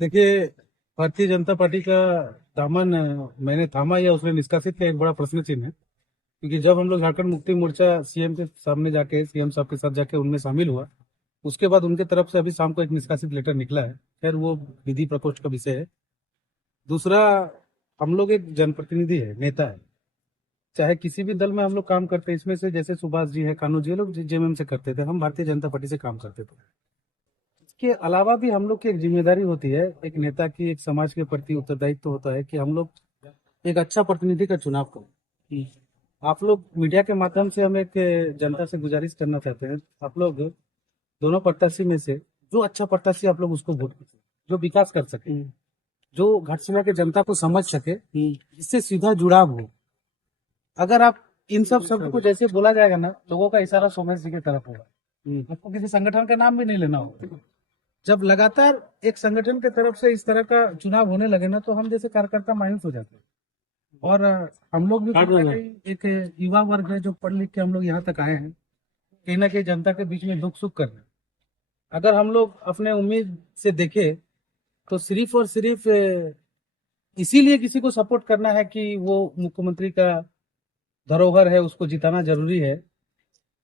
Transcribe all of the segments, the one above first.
देखिए, भारतीय जनता पार्टी का दामन मैंने थामा या उसने निष्कासित किया, एक बड़ा प्रश्न चिन्ह है। क्योंकि जब हम लोग झारखंड मुक्ति मोर्चा सीएम के सामने जाके, सीएम साहब के साथ जाके उनमें शामिल हुआ, उसके बाद उनके तरफ से अभी शाम को एक निष्कासित लेटर निकला है। खैर, वो विधि प्रकोष्ठ का विषय है। दूसरा, हम लोग एक जनप्रतिनिधि है, नेता है। चाहे किसी भी दल में हम लोग काम करते हैं, इसमें से जैसे सुभाष जी है, कानू जी, ये लोग जेएमएम से करते थे, हम भारतीय जनता पार्टी से काम करते थे। इसके अलावा भी हम लोग की एक जिम्मेदारी होती है, एक नेता की, एक समाज के प्रति उत्तरदायित्व होता है कि हम लोग एक अच्छा प्रतिनिधि का चुनाव करें। आप लोग मीडिया के माध्यम से हम एक जनता से गुजारिश करना चाहते हैं, आप लोग दोनों प्रत्याशी में से जो अच्छा प्रत्याशी, आप लोग उसको वोट कीजिए, जो विकास कर सके, जो घाटशिला के जनता को समझ सके, जिससे सीधा जुड़ाव हो। अगर आप इन सब शब्द को जैसे बोला जाएगा ना, लोगों का इशारा सोमेश जी की तरफ होगा। आपको किसी संगठन का नाम भी नहीं लेना होगा। जब लगातार एक संगठन के तरफ से इस तरह का चुनाव होने लगे ना, तो हम जैसे कार्यकर्ता मायूस हो जाते हैं। और हम लोग भी कहीं ना कहीं एक युवा वर्ग है जो पढ़ लिख के हम लोग यहाँ तक आए हैं, कहीं ना कहीं जनता के बीच में दुख सुख कर रहे हैं। अगर हम लोग अपने उम्मीद से देखें, तो सिर्फ और सिर्फ इसीलिए किसी को सपोर्ट करना है कि वो मुख्यमंत्री का धरोहर है, उसको जिताना जरूरी है,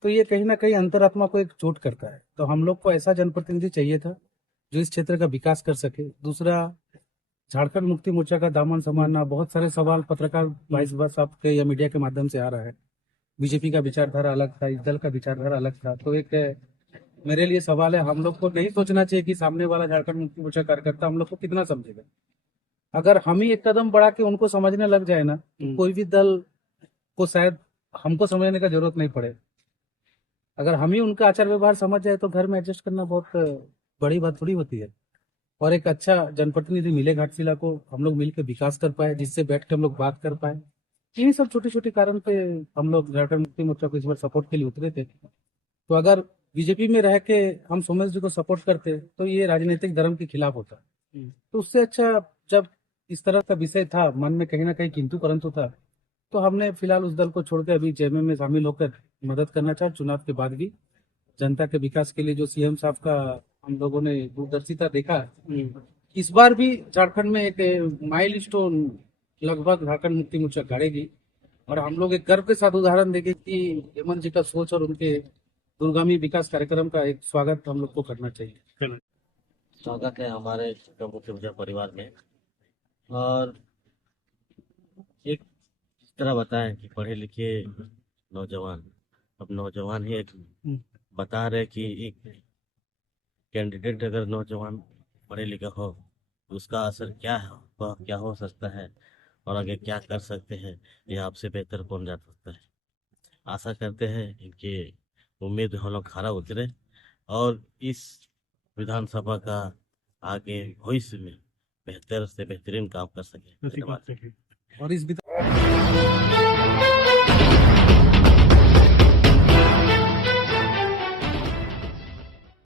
तो ये कहीं ना कहीं अंतरात्मा को एक चोट करता है। तो हम लोग को ऐसा जनप्रतिनिधि चाहिए था जो इस क्षेत्र का विकास कर सके। दूसरा, झारखंड मुक्ति मोर्चा का दामन संभालना, बहुत सारे सवाल पत्रकार भाई साहब के या मीडिया के माध्यम से आ रहा है। बीजेपी का विचारधारा अलग था, इस दल का विचारधारा अलग था। तो एक मेरे लिए सवाल है, हम लोग को नहीं सोचना चाहिए कि सामने वाला झारखंड मुक्ति मोर्चा कार्यकर्ता हम लोग को कितना समझेगा। अगर हम ही एक कदम बढ़ा के उनको समझने लग जाए ना, तो कोई भी दल को शायद हमको समझने का जरूरत नहीं पड़े। अगर हम ही उनका आचार व्यवहार समझ जाए, तो घर में एडजस्ट करना बहुत बड़ी बात थोड़ी होती है। और एक अच्छा जनप्रतिनिधि मिले घाटशिला को, हम लोग मिलकर विकास कर पाए, जिससे बैठ के हम लोग बात कर पाए। इन्हीं सब छोटे छोटे कारण पे हम लोग झारखंड मुक्ति मोर्चा को इस बार सपोर्ट के लिए उतरे थे। तो अगर बीजेपी में रह के हम सोमेश जी को सपोर्ट करते, तो ये राजनीतिक धर्म के खिलाफ होता। तो उससे अच्छा, जब इस तरह का विषय था, मन में कहीं ना कहीं किंतु परंतु था, तो हमने फिलहाल उस दल को छोड़कर अभी जेएमएम में शामिल होकर मदद करना चाहा। चुनाव के बाद भी जनता के विकास के लिए जो सीएम साहब का हम लोगों ने दूरदर्शिता देखा, इस बार भी झारखंड में एक माइल स्टोन लगभग झारखंड मुक्ति मोर्चा गाड़ेगी। और हम लोग एक गर्व के साथ उदाहरण देंगे कि हेमंत जी का सोच और उनके दूरगामी विकास कार्यक्रम का एक स्वागत हम लोग को करना चाहिए। स्वागत है हमारे मुख्य पूजा परिवार में। और एक इस तरह बताएं कि पढ़े लिखे नौजवान, अब नौजवान ही एक बता रहे कि एक कैंडिडेट अगर नौजवान पढ़े लिखा हो तो उसका असर क्या है, वह क्या हो सकता है और आगे क्या कर सकते हैं, यह आपसे बेहतर कौन जान सकता है। आशा करते हैं इनके उम्मीद हम लोग खरा उतरे और इस विधानसभा का आगे भविष्य में बेहतर से बेहतरीन काम कर सके। धन्यवाद। और इस